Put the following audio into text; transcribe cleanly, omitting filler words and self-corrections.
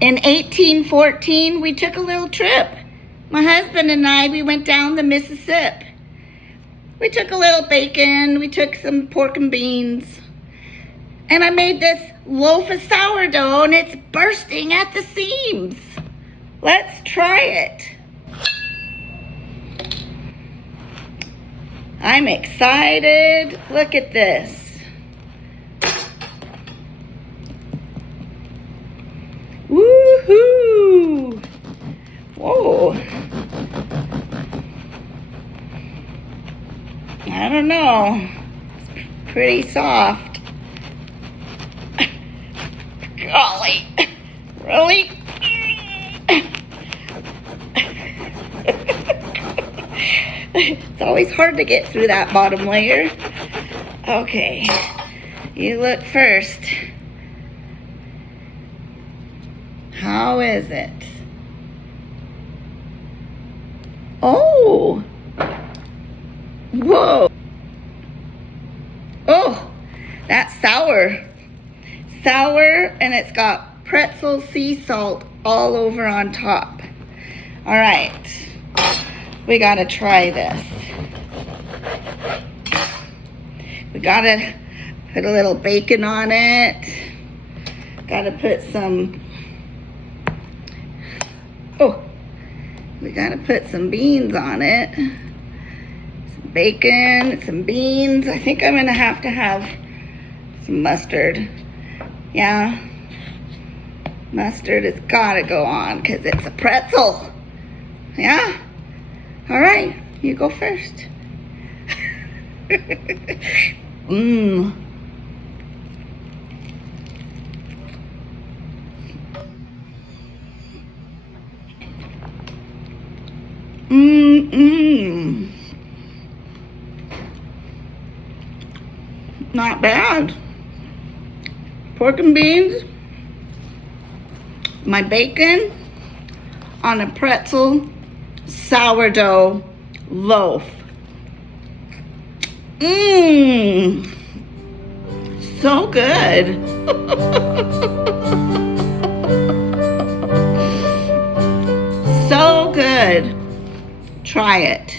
In 1814, we took a little trip. My husband and I, we went down the Mississippi. We took a little bacon, we took some pork and beans, and I made this loaf of sourdough, and it's bursting at the seams. Let's try it. I'm excited. Look at this. Woohoo! Whoa. I don't know. It's pretty soft. Golly. Really? It's always hard to get through that bottom layer. Okay. You look first. How is it? Oh! Whoa! Oh! That's sour. Sour, and it's got pretzel sea salt all over on top. All right. We gotta try this. We gotta put a little bacon on it. Gotta put some... Oh! We gotta put some beans on it. Some bacon, some beans. I think I'm gonna have to have some mustard. Yeah. Mustard has gotta go on because it's a pretzel. Yeah? All right, you go first. Mmm. Mmm. Not bad. Pork and beans, my bacon on a pretzel sourdough loaf. Mmm. So good. So good. Try it.